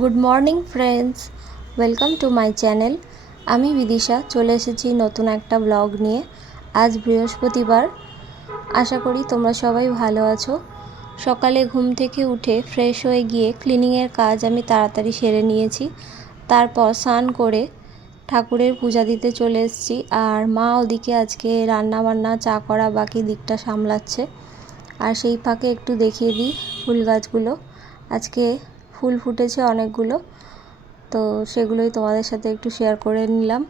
Good morning friends, welcome to my channel. আমি বিদিশা চলে এসেছি নতুন একটা ব্লগ নিয়ে। আজ বৃহস্পতিবার, আশা করি তোমরা সবাই ভালো আছো। সকালে ঘুম থেকে উঠে ফ্রেশ হয়ে গিয়ে ক্লিনিংয়ের কাজ আমি তাড়াতাড়ি সেরে নিয়েছি। তারপর স্নান করে ঠাকুরের পূজা দিতে চলে এসেছি। আর মা ওদিকে আজকে রান্না বান্না চা করা বাকি দিকটা সামলাচ্ছে। আর সেই ফাঁকে একটু দেখিয়ে দিই ফুল গাছগুলো। আজকে ফুল ফুটেছে অনেকগুলো, তো সেগুলোই তোমাদের সাথে একটু শেয়ার করে নিলাম।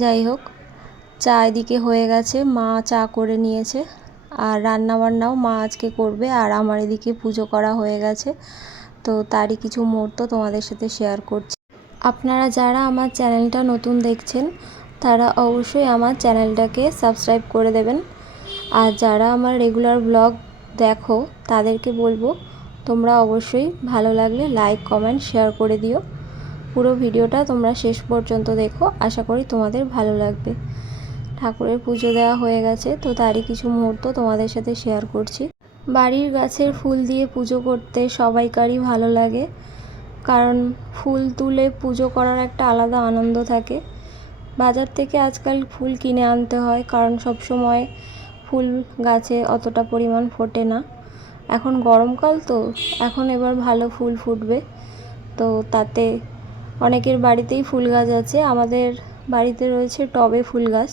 যাই হোক, চা এদিকে হয়ে গেছে, মা চা করে নিয়েছে। আর রান্নাবান্নাও মা আজকে করবে। আর আমার এদিকে পুজো করা হয়ে গেছে, তো তারই কিছু মুহূর্ত তোমাদের সাথে শেয়ার করছি। আপনারা যারা আমার চ্যানেলটা নতুন দেখছেন তারা অবশ্যই আমার চ্যানেলটাকে সাবস্ক্রাইব করে দেবেন। আর যারা আমার রেগুলার ব্লগ দেখো তাদেরকে বলবো তোমরা অবশ্যই ভালো লাগলে লাইক কমেন্ট শেয়ার করে দিও। পুরো ভিডিওটা তোমরা শেষ পর্যন্ত দেখো, আশা করি তোমাদের ভালো লাগবে। ঠাকুরের পুজো দেওয়া হয়ে গেছে, তো তারই কিছু মুহূর্ত তোমাদের সাথে শেয়ার করছি। বাড়ির গাছের ফুল দিয়ে পুজো করতে সবাইকারই ভালো লাগে, কারণ ফুল তুলে পুজো করার একটা আলাদা আনন্দ থাকে। বাজার থেকে আজকাল ফুল কিনে আনতে হয়, কারণ সব সময় ফুল গাছে অতটা পরিমাণ ফোটে না। এখন গরমকাল, তো এখন এবার ভালো ফুল ফুটবে। তো তাতে অনেকের বাড়িতেই ফুল গাছ আছে। আমাদের বাড়িতে রয়েছে টবে ফুল গাছ।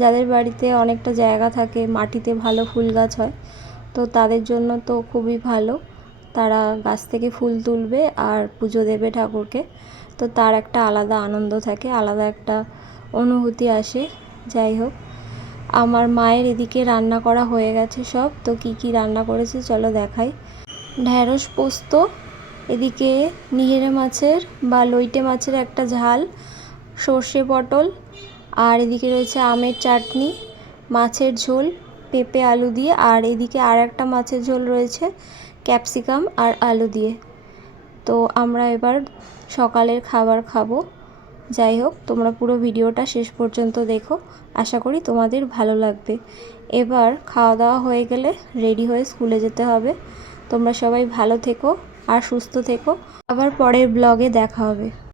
যাদের বাড়িতে অনেকটা জায়গা থাকে, মাটিতে ভালো ফুল গাছ হয়, তো তাদের জন্য তো খুবই ভালো। তারা গাছ থেকে ফুল তুলবে আর পুজো দেবে ঠাকুরকে, তো তার একটা আলাদা আনন্দ থাকে, আলাদা একটা অনুভূতি আসে। যাই হোক, আমার মায়ের এদিকে রান্না করা হয়ে গেছে সব। তো কি কি রান্না করেছে চলো দেখাই। ঢ্যাঁড়স পোস্ত, এদিকে নিহেরে মাছের বা লইটে মাছের একটা ঝাল, সর্ষে পটল, আর এদিকে রয়েছে আমের চাটনি, মাছের ঝোল পেঁপে আলু দিয়ে, আর এদিকে আর একটা মাছের ঝোল রয়েছে ক্যাপসিকাম আর আলু দিয়ে। তো আমরা এবার সকালের খাবার খাবো। যাই হোক, তোমরা পুরো ভিডিওটা শেষ পর্যন্ত দেখো, আশা করি তোমাদের ভালো লাগবে। এবার খাওয়া দাওয়া হয়ে গেলে রেডি হয়ে স্কুলে যেতে হবে। তোমরা সবাই ভালো থেকো আর সুস্থ থেকো। আবার পরের ব্লগে দেখা হবে।